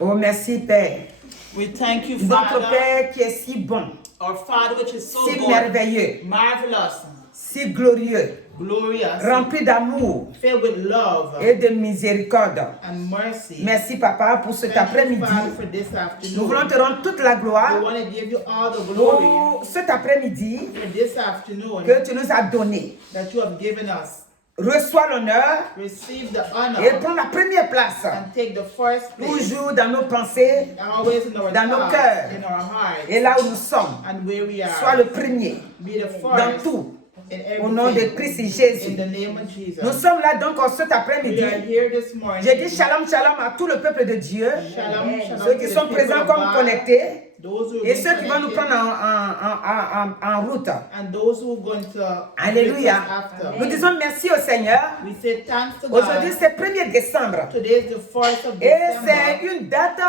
Oh, merci, Père. We thank you, Notre Father, Père qui est si bon, our Father, which is so si good, merveilleux, marvelous, si glorieux, glorious, rempli d'amour filled with love et de miséricorde. and mercy. Merci, Papa, pour cet Thank you, après-midi. Father, for this Nous voulons afternoon. te rendre toute la We gloire want to give you all the glory pour cet après-midi for this afternoon que tu nous as donné. that you have given us. Reçois l'honneur Receive the et honor prends la première place. and take the first place, Toujours dans nos pensées always in our dans nos thoughts, cœurs. in our hearts, et là où nous sommes. and where we Sois are. le premier Be the dans first tout. in Au nom de everything. Christ In Jésus. the name of Jesus. Nous sommes là donc en cet We après-midi. are here this morning. J'ai dit shalom, shalom à tout le peuple de Dieu. Shalom, shalom Ceux to qui the sont people présents of comme God, connectés. those who Et are ceux qui vont nous connected, prendre en route. and those who are going to Alléluia. visit after. Nous disons merci au Seigneur. We say thanks to God. Aujourd'hui, c'est 1er décembre. Today is the 1st of Et c'est December, une date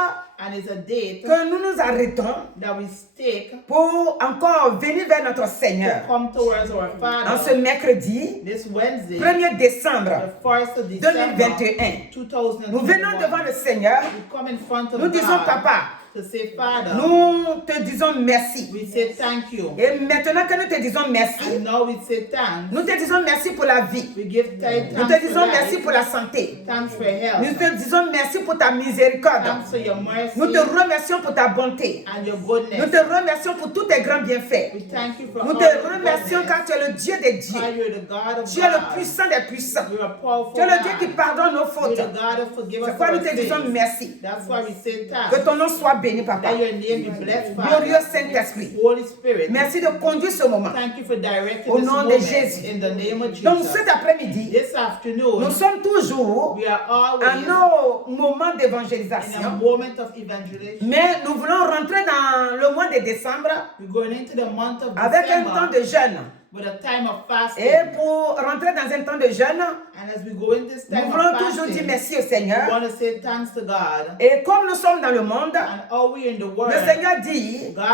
and it's a date que nous nous arrêtons that we take pour encore venir vers notre to Seigneur. come towards our En ce Father mercredi, this Wednesday, 1er décembre the 1st of December 2021. 2021. Nous venons devant le Seigneur. We come in front of Nous disons, God Papa, to say, Father, nous te disons merci. we say thank you. Et maintenant que nous te disons merci, And now we say thanks. nous te disons merci pour la vie. We give thanks Nous te for disons merci life, pour la santé. thanks for Nous health, te disons merci pour ta miséricorde. thanks for your Nous te mercy remercions pour ta bonté. and your Nous goodness. te remercions pour tous tes grands bienfaits. We thank you for Nous all te your remercions goodness. car tu es le Dieu des dieux. God, you're the God of Tu es le God. puissant des puissants. You're a powerful Tu es le Dieu qui God. pardonne nos You're fautes. the God of forgive us C'est pourquoi our nous te disons sins. merci. That's why we say Que thanks. ton nom soit béni, Papa. That your name be blessed, Glorieux Father. Saint-Esprit. Holy Spirit. Merci de conduire ce moment. Thank you for directing Au this nom de moment Jésus. in the name of Donc Jesus. cet après-midi, This afternoon, nous sommes toujours we are à always nos moments in a d'évangélisation. moment of evangelization. Mais nous voulons rentrer dans le mois de décembre We're going into the month of avec un temps December de jeûne. with a time of fasting. Et pour rentrer dans un temps de jeûne, And as we go in this nous time voulons of toujours dire fasting, merci au we Seigneur. want to say thanks to God. Et comme nous sommes dans le monde, And all we in the world, le Seigneur dit, God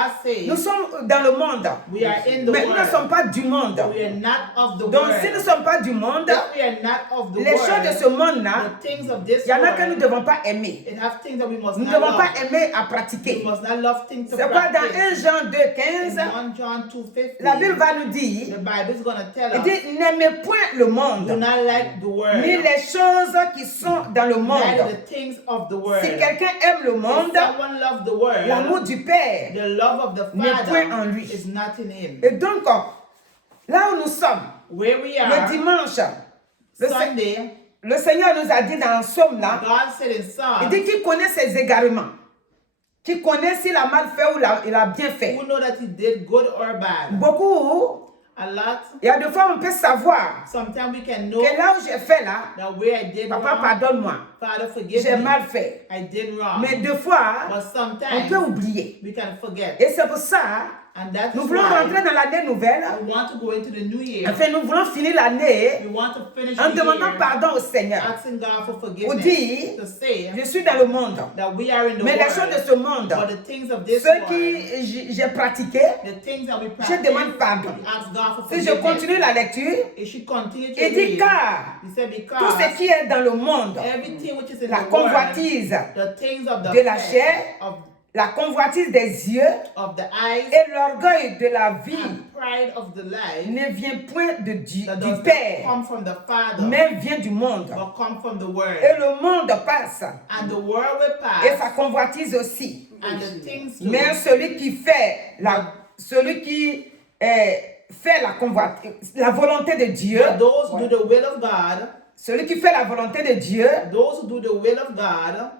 nous says, sommes dans le monde, we are in the mais nous ne world. sommes pas du monde. We are not of the Donc world. si nous ne sommes pas du monde, If we are not of the les choses de ce world, monde-là, the things of this il y en a que nous ne world, devons pas aimer. it have things that we must Nous ne not devons pas love. aimer à We pratiquer. must not love things to C'est pourquoi dans practice. 1 Jean 2, In 15, 1 John 2:15, la Bible va nous dire, the Bible is going to tell il us, dit, n'aimez point le do monde, not like the world, ni les choses qui sont dans le neither monde. the things of the world. Si quelqu'un aime le If monde, someone loves the world, l'amour du Père the love of the n'est point en Father lui. is not in him. Et donc, là où nous sommes, Where we le are, dimanche, Sunday, le Seigneur nous a dit dans Somme là, God said in il Psalm, dit qu'il connaît ses égarements, qu'il connaît s'il a mal fait ou il a bien fait. who know that he did good or bad. Beaucoup, A lot. il y a des fois on peut savoir Sometimes we can know que là où j'ai fait là, that where I did Papa wrong, pardonne-moi, Father forgive j'ai me. mal fait. I did wrong. Mais deux fois, But on sometimes peut oublier. we can forget. Et c'est pour ça, And that nous is voulons why rentrer dans l'année nouvelle. we want to go into the new year. Enfin, nous voulons finir l'année We want to finish en the demandant year pardon au Seigneur. asking God for Pour forgiveness. dire, To say je suis dans le monde. that we are in the Mais les choses de world, ce monde, but the things of this ceux world, qui j'ai pratiqué, the things that we je practice, demande pardon. we ask God for Si je forgiveness. continue la lecture, It should continue to il dit read. car He said tout because ce qui est dans le monde, everything which is in la the world, convoitise the things of the de la flesh, chair, of la convoitise des yeux of the eyes, et l'orgueil de la vie and pride of the life ne vient point de that du does not Père, come from the Father, mais vient du monde. but come from the world. Et le monde passe, And the world will et pass, sa convoitise aussi. and the things too. Mais celui qui fait la volonté de Dieu, But those who do the will of God, celui qui fait la volonté de Dieu, those who do the will of God,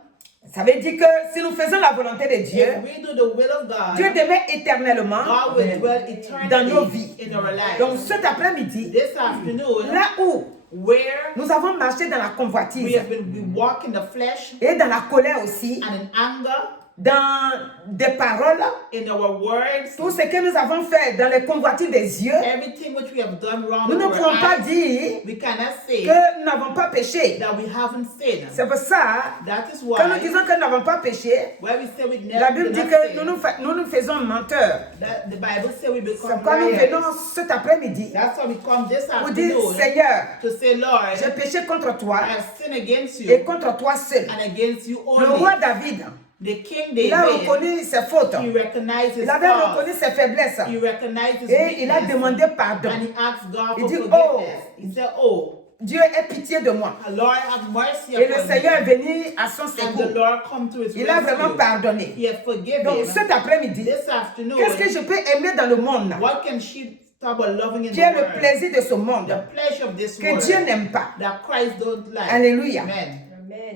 ça veut dire que si nous faisons la volonté de Dieu, if we do the will of God, Dieu demeure éternellement God will dwell dans nos eternally vies. in our lives. Donc cet après-midi, This afternoon, là où where nous avons marché dans la we convoitise have been, we walk in the flesh et dans la colère aussi, and in anger, dans des paroles, in our words, tout ce que nous avons fait dans les convoitises des yeux, everything which we have done wrong nous with ne our pouvons pas eyes, dire we cannot say que nous n'avons pas péché. that we haven't sinned. C'est pour ça, That is quand nous why, disons que nous n'avons pas péché, why we say we la never Bible did dit not que sin. nous nous faisons menteurs. That the Bible says we C'est become pourquoi nous liars. venons cet après-midi That's why we come this pour dire, afternoon Seigneur, to say, Lord, j'ai péché contre toi I have sinned against et you contre toi seul. and against you Le only. roi David, The king Il a David, reconnu ses fautes. he recognized his Il avait faults. reconnu ses faiblesses. He recognized his Et il a weakness. demandé pardon. And he asked God Il for dit, forgiveness. He said, oh, Dieu ait pitié de moi. Lord, have mercy Et le upon Seigneur est me. venu à son And the secours. Lord come to his Il a vraiment rescue. pardonné. He has forgiven. Donc cet après-midi, This afternoon, qu'est-ce que je peux aimer dans le monde what can she stop loving in qui est the le world? plaisir de ce monde The pleasure of this que world Dieu n'aime pas? that Christ don't like. Alléluia. Amen.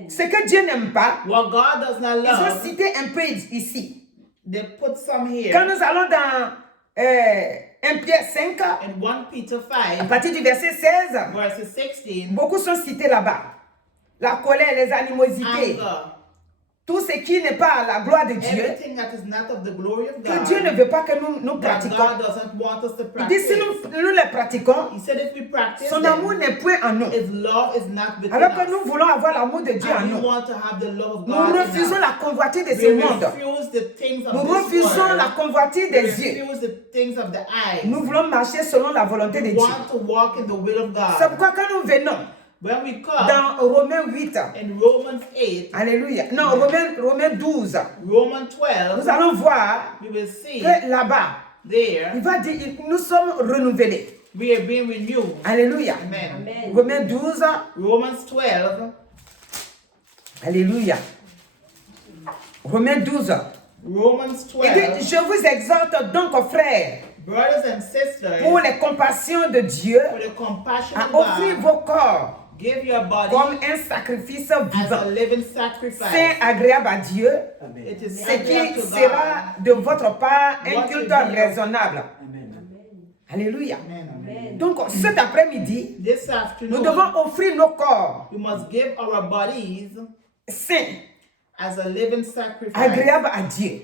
Ce que Dieu n'aime pas, What God does not ils ont love, cité un peu ici. they put some here. Quand nous allons dans 1 Pierre 5, In 1 Peter à 5, partir du verset 16, verses 16, beaucoup sont cités là-bas. La colère, les animosités, anger, tout ce qui n'est pas la gloire de Dieu, everything that is not of the glory of que Dieu ne God, veut pas que nous that pratiquions. God doesn't want us to Il dit si practice. nous les pratiquons, He said if we practice son them, amour n'est point en nous. his love is not within Alors que us. nous voulons avoir l'amour de Dieu en And we nous. want to have the love of Nous God in refusons us. la convoitise de We ce monde. refuse the things of Nous this refusons world. la convoitise We des yeux. refuse the things of the eyes. Nous voulons marcher selon la volonté de We Dieu. want to walk in the will of C'est God. pourquoi quand nous venons When we come dans Romains 8, in Romans 8, alléluia, non, Romains 12, Romans nous 12, allons voir we will see que là-bas, there il va dire, nous sommes renouvelés. we are being renewed. Alléluia. Amen. Romains 12, Romans 12, alléluia. Romains 12. Romans Il dit, 12, je vous exhorte donc, frères, brothers and sisters, pour les compassions de Dieu, for the compassion à of offrir God, vos corps give your body comme un sacrifice as a vivant, living saint, sacrifice. agréable à Dieu, It is ce agreeable qui to sera God. de votre part un What culte will be your- raisonnable. Alléluia. Amen. Donc cet après-midi, This nous afternoon, devons offrir nos corps we must give our bodies saints, as a living sacrifice. agréables à Dieu.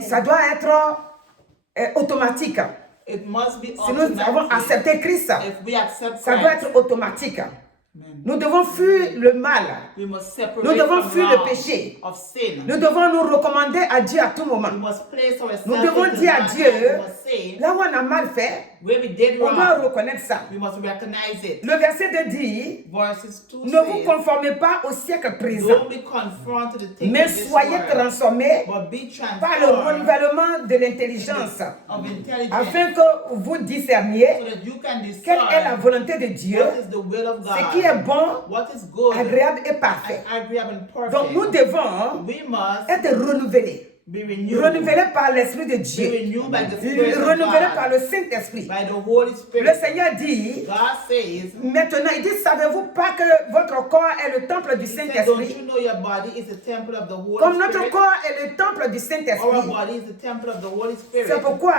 Ça doit être automatique. It must be Si nous avons automatic. accepté Christ, If we accept ça doit Christ, être automatique. Amen. Nous devons fuir le mal. We must separate Nous devons from fuir le wrong, péché. of sin. Nous devons nous recommander à Dieu à tout We moment. must place ourselves Nous devons in the dire à hands Dieu, of God. We must say, là où on a mal fait, where we did on doit wrong, reconnaître ça. we must recognize it. Le verset 2 dit, Verses 2 ne vous says, conformez pas au siècle présent, don't be conformed to the things mais of this soyez world, transformés but be par le transformed renouvellement de l'intelligence, of intelligence, afin que vous discerniez so that you can quelle est la discern volonté de Dieu, what is the will of ce qui est God, bon, what is good, agréable et parfait. and agreeable and Donc nous perfect. devons We must être renouvelés. be renewed, Renouvelés par l'Esprit de be Dieu. renewed by the Spirit of Renouvelés par God, le Saint-Esprit. by the Holy Le Spirit. Seigneur dit, God says, maintenant, il dit, savez-vous pas que votre corps est le temple du He said, don't Saint-Esprit? you know your body is the temple of the Holy Comme notre Spirit? corps est le temple du Our Saint-Esprit, body is the temple of the Holy Spirit. c'est pourquoi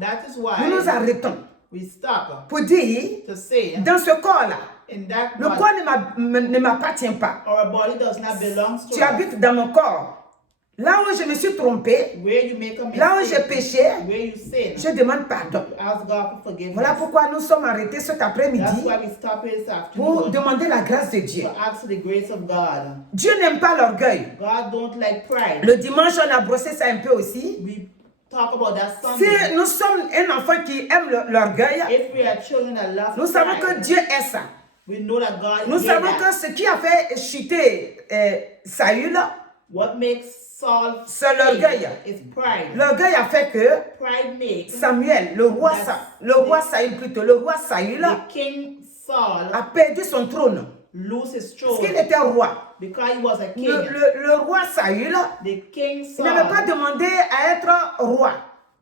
That is nous why nous arrêtons we stop pour dire, to say, dans ce corps-là, in that le body, corps ne m'appartient pas. our body does not belong to Tu us. habites dans mon corps. Là où je me suis trompé, Where you make a là où j'ai mistake, péché, where you sin, je demande pardon. ask God for forgiveness. Voilà pourquoi nous sommes arrêtés cet That's après-midi why we stop here this pour afternoon demander la grâce de Dieu. to ask for the grace of God. Dieu n'aime pas l'orgueil. God don't like pride. Le dimanche, on a brossé ça un peu aussi. We talk about that Si Sunday. nous sommes un enfant qui aime l'orgueil, If we are children that love nous savons que pride, Dieu est ça. we know that God Nous is savons that. que ce qui a fait chuter Saül, What makes Saul c'est l'orgueil. fail is pride. L'orgueil a fait que Pride makes Samuel, le roi Saül plutôt, le roi Saül the king Saul a perdu son trône. lose his Parce qu'il throne était roi. because he was a king. Le roi Saül, The king il n'avait pas Saul demandé à être roi.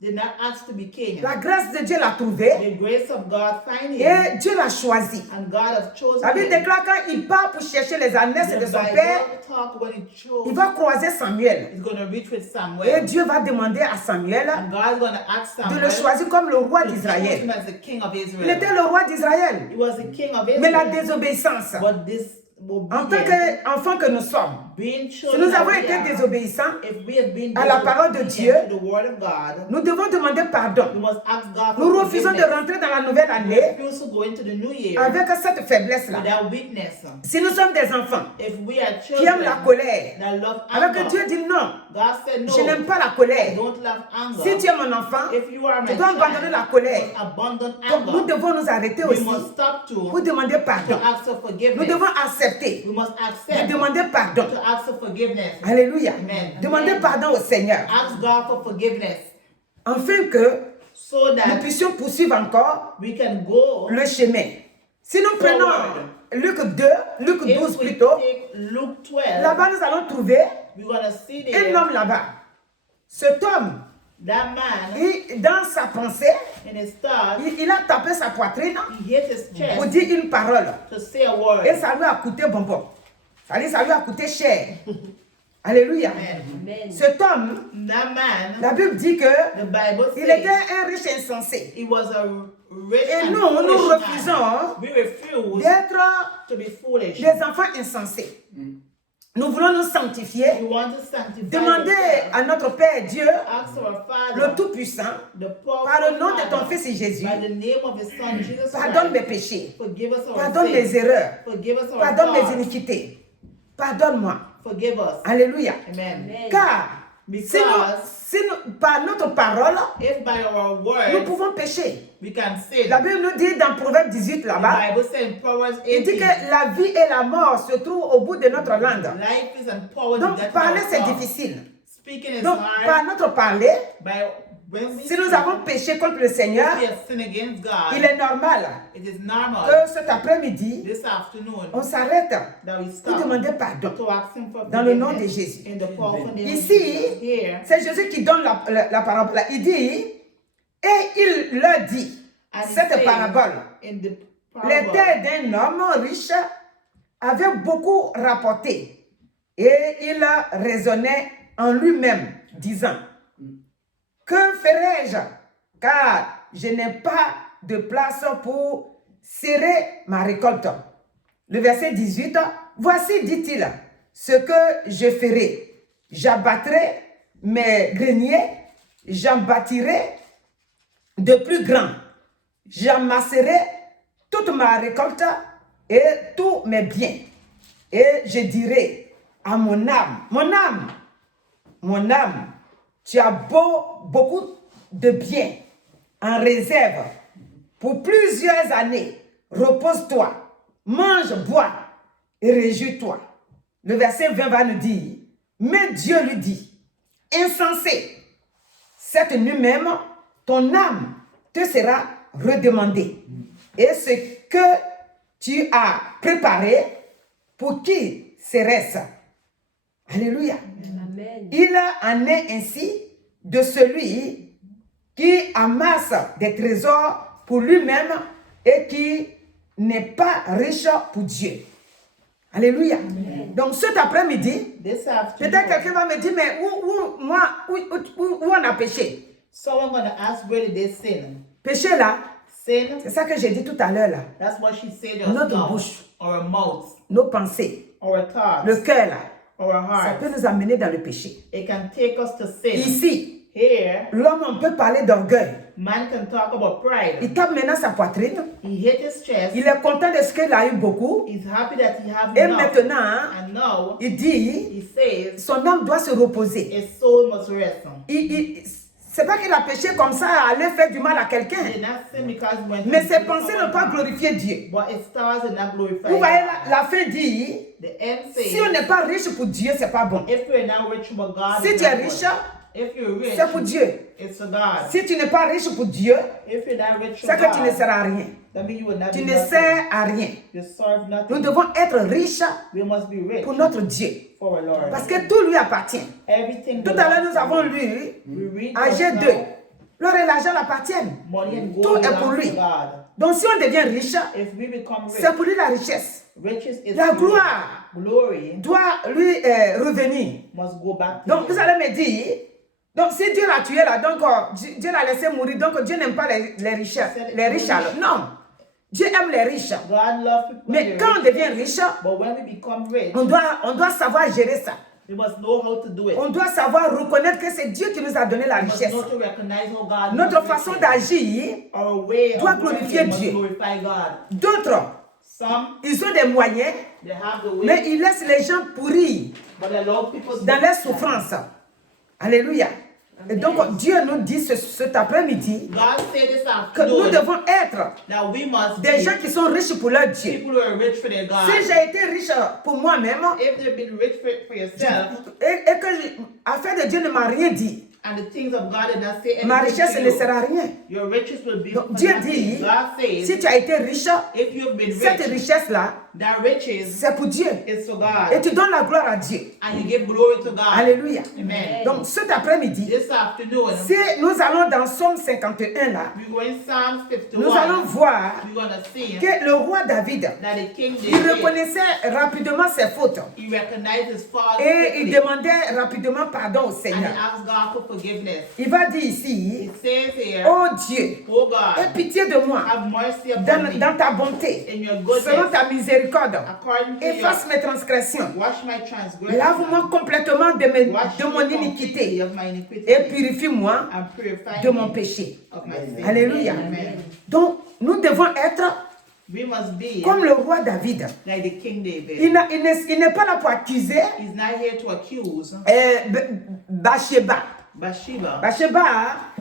did not ask to be king. La grâce de Dieu l'a trouvé The grace of God find him, et Dieu l'a choisi. and God has chosen La Bible him. déclare quand il part pour chercher les ânesses The de son Bible père, talk when he chose, il va croiser Samuel. he's going to reach with Et Samuel. Dieu va demander à Samuel And God's going to ask de Samuel le choisir comme le roi to choose him d'Israël. as the king of Il Israel. était le roi d'Israël. He was the king of Mais la Israel. désobéissance, But this en tant obedience, qu'enfants que nous sommes, being si children nous avons that we été are, désobéissants, if we have been à la parole de disobedient Dieu, to the word of God, nous devons demander pardon. we must ask God Nous for refusons de forgiveness. rentrer dans la nouvelle We année refuse to go into the new year avec cette faiblesse-là. without weakness. Si nous sommes des enfants If we are qui aiment la children colère, that love alors que anger, Dieu dit non, God said no, je n'aime pas la I colère. don't love Si anger. tu es mon enfant, If you are my tu dois abandonner child, la colère. you must abandon Donc nous anger. devons nous arrêter We aussi must stop pour to demander pardon. ask for Nous forgiveness. devons accepter We must de accept demander pardon. to to ask for forgiveness. Alléluia. Amen. Demandez pardon au Seigneur. Ask God for forgiveness Afin que so nous that puissions poursuivre encore we can go. le chemin. Si nous prenons Luc 2, Luc 12 If we plutôt, take Luke 12, là-bas nous allons trouver we're going to see un there homme là-bas. Cet homme, that man dans sa pensée, in his thoughts, il a tapé sa poitrine he hit his pour chest dire une parole. to say a word. Et ça lui a coûté bonbon. Ça lui a coûté cher. Alléluia. Amen. Cet homme, That man, la Bible dit que the Bible il says, était un riche insensé. he was a rich Et and nous foolish man. refusons We refuse d'être to be foolish. des enfants insensés. Nous voulons nous sanctifier. We want to sanctify Demander ourselves. à notre Père Dieu, Ask our Father, le Tout-Puissant, the powerful par le nom de ton Father, Fils Jésus, by the name of His Son Jesus pardonne mes Christ, péchés, forgive us our pardonne mes sins, erreurs, forgive us our pardonne mes faults, iniquités. Pardonne-moi. forgive us. Alléluia. Amen. Car si nous, par notre parole, If by our nous words pouvons pécher. we can sin, La Bible nous dit dans Proverbe 18 the là-bas, Bible says in Proverbs il dit 18, que la vie et la mort se trouvent au bout de notre langue. life is and power to Donc get parler our c'est tongue. difficile. Speaking is Donc par hard. notre parler, By when we si nous speak, avons péché contre le Seigneur, we have sinned against God. il est normal It is normal que cet après-midi, this afternoon on s'arrête that we pour stop demander pardon. to ask Him for Dans le nom de forgiveness Jésus. in the powerful name of Ici, Jesus. Here, c'est Jésus qui donne la parabole. Il dit, et il leur dit, and he cette says parabole, in the les parable, terres d'un homme riche avaient beaucoup rapporté. Et il raisonnait en lui-même, disant, que ferai-je, car je n'ai pas de place pour serrer ma récolte. Le verset 18, voici, dit-il, ce que je ferai. J'abattrai mes greniers, j'en bâtirai de plus grands. J'amasserai toute ma récolte et tous mes biens. Et je dirai à mon âme, tu as beaucoup de biens en réserve pour plusieurs années. Repose-toi, mange, bois et réjouis-toi. Le verset 20 va nous dire, mais Dieu lui dit, insensé, cette nuit même, ton âme te sera redemandée. Et ce que tu as préparé, pour qui serait-ce? Alléluia. Amen. Il en est ainsi de celui qui amasse des trésors pour lui-même et qui n'est pas riche pour Dieu. Alléluia. Donc cet après-midi, this peut-être afternoon, quelqu'un va me dire, mais où on a péché? someone going to ask, where did they sin? Péché là, Sin, c'est ça que j'ai dit tout à l'heure là. that's what she said just Notre now. bouche. Our mouth, Nos pensées, our thoughts, le cœur là, our ça peut hearts. nous amener dans le péché. It can take us to sin. Ici, Here, l'homme, on peut parler d'orgueil. man can talk about pride. Il tape maintenant sa poitrine. He hit his chest. Il est content de ce qu'il a eu beaucoup. He's happy that he has Et enough. maintenant, And now, il dit, he says, son âme doit se reposer. his soul must rest. C'est pas qu'il a péché comme ça, à aller faire du mal à He quelqu'un. did not sin because he went Mais to ses do pensées someone n'ont pas harm. glorifié Dieu. But his stars did not glorify Vous voyez, God. la fin dit, The end si says, on n'est pas riche pour Dieu, c'est pas bon. if you're not rich for God, Si it's tu es not good. riche, If you're rich, c'est pour Dieu. it's for God. Si tu n'es pas riche pour Dieu, If you're not rich for c'est que tu ne God, sers à rien. that means you will not Tu be ne nothing. sers à rien. You serve Nous nothing. devons être riches We must be rich pour notre Dieu. for our Lord. Parce que tout lui appartient. Everything Tout à l'heure, belongs nous avons to you. lu We read à just G2. now, L'or et l'argent l'appartiennent. money and Tout gold est pour belongs lui. to God. Donc si on devient riche, If we become c'est rich, pour lui la richesse. riches is La for you. gloire Glory doit lui revenir. must go back to Donc you. vous allez me dire, donc si Dieu l'a tué là, donc Dieu l'a laissé mourir, donc Dieu n'aime pas les richesses, les riches alors. Non, Dieu aime les riches. God loves people when Mais they're quand on rich, devient riche, but when we become rich, on doit savoir gérer ça. we must know how to do it. On doit savoir reconnaître que c'est Dieu qui nous a donné la We must richesse. know to recognize how God Notre gives façon riches. d'agir, Our way doit of glorifier working must Dieu. glorify God. d'autres, Some, ils ont des moyens, they have the way, mais ils laissent les gens pourrir but allow people to dans leurs souffrances. Alléluia. Et donc, Dieu nous dit cet après-midi God said this que nous afternoon devons être that we must des be gens qui sont riches pour leur Dieu. people who are rich for their God. Si j'ai été riche pour moi-même If they've been rich for yourself, et que affaire de Dieu ne m'a rien dit, and the things of God did not say ma anything richesse to ne you, sera rien. your riches will be Donc, for Dieu nothing. dit, God says, si tu as été riche, if you've been cette rich, richesse-là, that riches c'est pour Dieu. is for Et God, tu donnes la gloire à Dieu. and you give glory to God. Alléluia. Amen. Donc, cet après-midi, This afternoon, si nous allons dans Somme 51, là, we go in Psalms nous allons 51. voir We're going to see que le roi David, that the king il David, reconnaissait rapidement ses fautes. he recognized his fault Et il quickly, demandait rapidement pardon au and he Seigneur. asked God for forgiveness. Il va dire ici, It says here, oh Dieu, oh aie God, pitié de moi have mercy upon me dans ta bonté, in your selon goodness, ta miséricorde. according to Efface your, mes transgressions. wash my transgression, Lave-moi complètement de wash mon me completely iniquité of my iniquity, et purifie-moi and purify de mon me péché. of my sin. Alléluia. Amen. Donc, nous devons être We must be comme le roi David. like the King David. Il n'est pas là pour accuser He's not here to accuse Bathsheba. Bathsheba.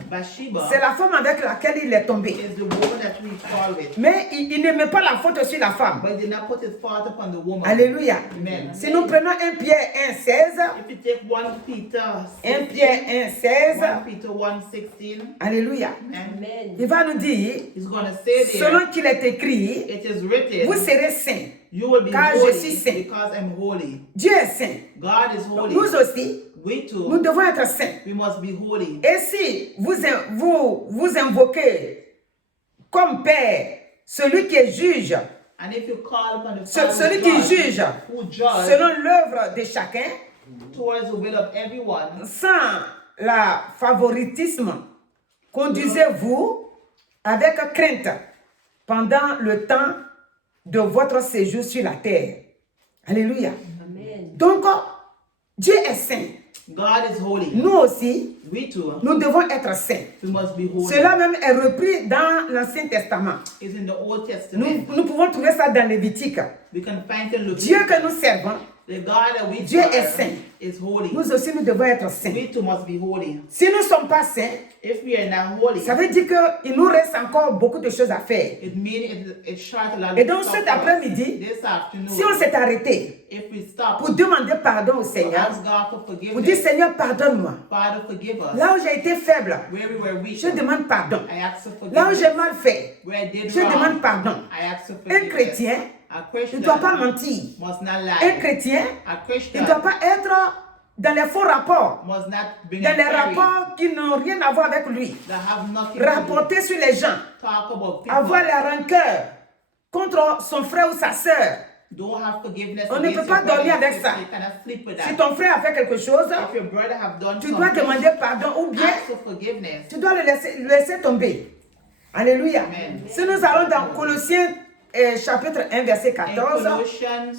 Bathsheba, c'est la femme avec laquelle il est tombé. Is the woman that we fall with. Mais il ne met pas la faute sur la femme. But he did not put his fault upon the woman. Alléluia. Amen. Si nous prenons 1 Pierre 1, 16, If you take 1 Peter 1 Pierre 1, 16, 1 Peter 1:16, Alléluia. amen. Il va nous dire, He's going to say there, selon qu'il est écrit, it is written, vous serez saints. you will be car je holy suis saint. because I'm holy. Dieu est saint. God is holy. Nous aussi, We too, nous devons être saints. we must be holy. Et si vous invoquez comme Père celui qui est juge, And if you call upon the Father celui qui juge who judge selon l'œuvre de chacun, towards the will of everyone, sans la favoritisme, conduisez-vous avec crainte pendant le temps de votre séjour sur la terre. Alléluia. Amen. Donc, Dieu est saint. God is holy. Nous aussi, We too, nous devons être saints. we must be holy. Cela même est repris dans l'Ancien Testament. Is in the Old Testament. Nous pouvons trouver ça dans Lévitique. We can find in Dieu Leviticus. que nous servons, The God that we Dieu est serve saint. is holy. nous aussi nous devons être saints. We too must be holy. Si nous ne sommes pas saints, If we are not holy, ça veut dire qu'il nous reste encore beaucoup de choses à faire. it means it short a lot Et of donc stuff cet for us. après-midi, This afternoon, si on s'est arrêté if we stop pour demander pardon au to Seigneur, ask God for pour dire forgiveness, Seigneur, pardonne-moi. Father, forgive us. Là où j'ai été faible, Where we were weak, je demande pardon. I ask for Là où forgiveness. j'ai mal fait, Where I did je wrong, demande pardon. I ask for Un forgiveness. chrétien A ne Christian doit pas mentir. must not Un lie. chrétien A ne Christian doit pas être dans les faux rapports, must not bring dans a les theory rapports qui n'ont rien à voir avec lui. that have nothing to Rapporter sur les gens, talk about people. avoir la rancœur contre son frère ou sa sœur. Don't have forgiveness. On ne against peut pas your brother dormir and avec sister. ça. You cannot sleep with Si that. ton frère a fait quelque chose, If your brother have done tu dois something, demander pardon ou bien ask for forgiveness. tu dois le laisser tomber. Alléluia. Amen. Si nous allons dans Colossiens chapitre 1 verset In 14, Colossians,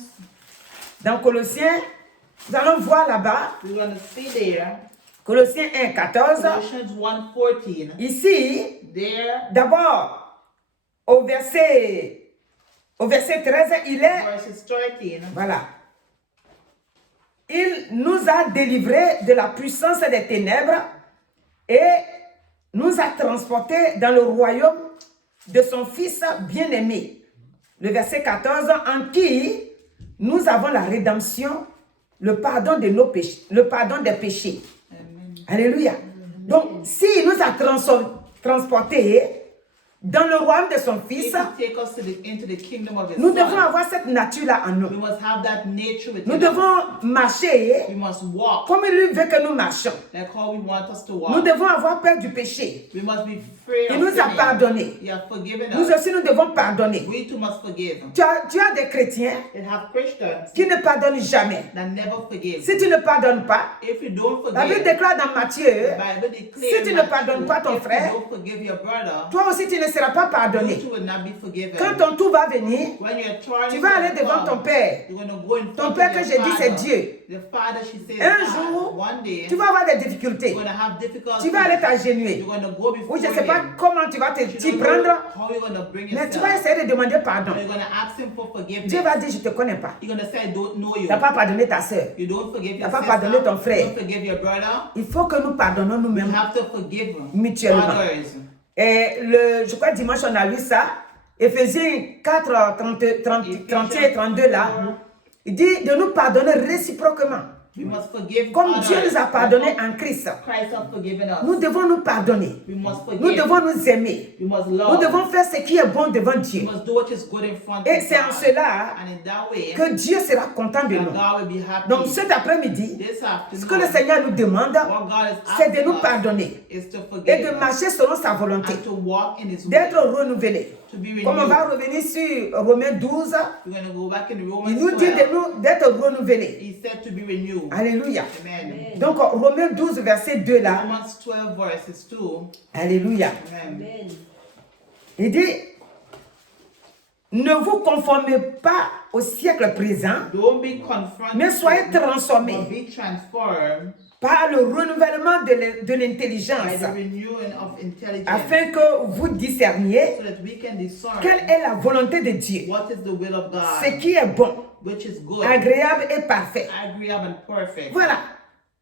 dans Colossiens, nous allons voir là-bas, we're going to see there, Colossiens 1, 14, Colossians 1:14. ici, There, d'abord, au verset 13, il est, verses 13. voilà, il nous a délivrés de la puissance des ténèbres et nous a transportés dans le royaume de son Fils bien-aimé. Le verset 14, en qui nous avons la rédemption, le pardon de nos péchés, le pardon des péchés. Amen. Alléluia. Donc, s'il nous a transportés dans le royaume de son If Fils, you take us into the kingdom of His nous devons Son, avoir cette nature-là en we nous. must have that nature Nous within us. devons marcher We must walk comme il lui veut que nous marchions. like how we want us to Nous walk. devons avoir peur du péché. We must be free Il of nous a sinning. pardonné. He has forgiven Nous us. aussi, nous devons pardonner. We too must forgive. Tu as des chrétiens And have Christians qui ne pardonnent jamais. that never forgive. Si tu ne pardonnes pas, If you don't la Bible forgive, déclare dans Matthieu, the Bible declares si tu ne that pardonnes pas ton if frère, you don't forgive your brother, toi aussi tu ne sera pas You pardonné. too will not be forgiven. Quand ton tour va venir, When your turn tu is vas gonna aller devant come, ton Père. you're gonna go in Ton front Père of que your j'ai dit, c'est Father. Dieu. The Father, she says, Un God, jour, one day, tu vas avoir des difficultés. you're gonna have difficulties. Tu vas aller t'agenouiller. You're gonna go before Ou je ne sais pas him. comment tu vas You t'y don't prendre, know how you're gonna bring mais tu yourself. vas essayer de demander pardon. You're gonna ask him for forgiveness. Dieu va dire, je ne te connais pas. You're gonna say, I don't know you. Tu n'as pas pardonné ta soeur. You don't forgive T'as your pas sister. pardonné ton frère. You don't forgive your brother. Il faut que nous pardonnons You nous-mêmes have to forgive mutuellement. others. Et je crois dimanche, on a lu ça. Éphésiens 4, 31 et 32 là. Il dit de nous pardonner réciproquement. We must forgive Comme others. Dieu nous a pardonné en Christ. Christ has forgiven us. Nous devons nous pardonner. We must Nous forgive. devons nous aimer. We must Nous love. devons faire ce qui est bon devant We Dieu. must do what is good in front Et of c'est en God. cela And in that way, que Dieu sera content de that nous. God will be happy. Donc cet après-midi, This ce que le afternoon, Seigneur nous demande, what God is c'est de asking nous us pardonner is to et forgive de us marcher selon sa volonté, and to walk in His d'être will, renouvelé. to be Comme on va renewed. revenir sur Romains 12, We're going to go back in il Romans nous dit 12. d'être renouvelé. He said to be renewed. Alléluia. Amen. Donc Romains 12, verset 2 là. Romans 12 verses 2. Alléluia. Amen. Il dit, ne vous conformez pas au siècle présent, Don't be confronted, mais soyez transformés but be transformed par le renouvellement de by l'intelligence, the renewing of intelligence, afin que vous discerniez so that we can discern quelle est la volonté de Dieu, what is the will of ce God, qui est bon, which is good, agréable et parfait. agreeable and perfect. Voilà.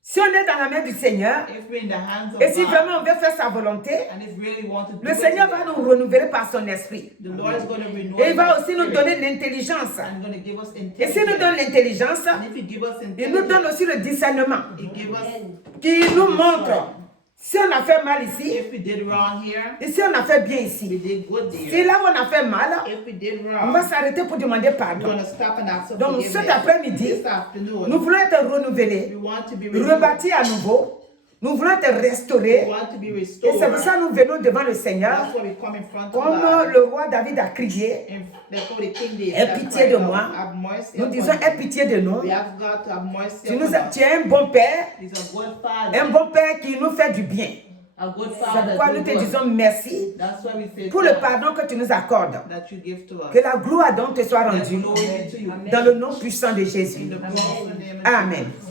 Si on est dans la main du Seigneur, If we're in the hands of et si God, vraiment on veut faire sa volonté, and if really want to do le it, Seigneur va nous renouveler par son esprit. the Lord is going to renew Et il va our aussi nous spirit donner de l'intelligence. and going to give us Et s'il nous donne intelligence. l'intelligence, And if He give us il nous donne intelligence, aussi le discernement He give us, qui nous montre si on a fait mal ici if we did wrong here, et si on a fait bien we ici. did good Si there. là où on a fait mal, If we did on wrong, va s'arrêter pour demander we're pardon. going to stop and ask for Donc forgiveness. cet après-midi, This afternoon, nous voulons être we renouvelés, want to be renewed. rebâtis à nouveau. Nous voulons être We restaurés. want to be Et c'est pour restored. ça que nous venons devant le Seigneur. That's why we come in front of Comme God. le roi David a crié, And that's what the King David aie has pitié cried de out, moi. have mercy Nous upon disons, us. aie pitié de nous. We have God to have mercy Tu, upon us. tu es un bon père, He's a good Father. un bon père qui nous fait du bien. A good C'est Father. pourquoi nous do te good. disons merci That's why we say pour le thanks pardon que tu nous accordes. that you give to us. Que la gloire donc te soit Let rendue glory be to you. dans le nom puissant de Jésus. In the powerful name of Amen. Jesus.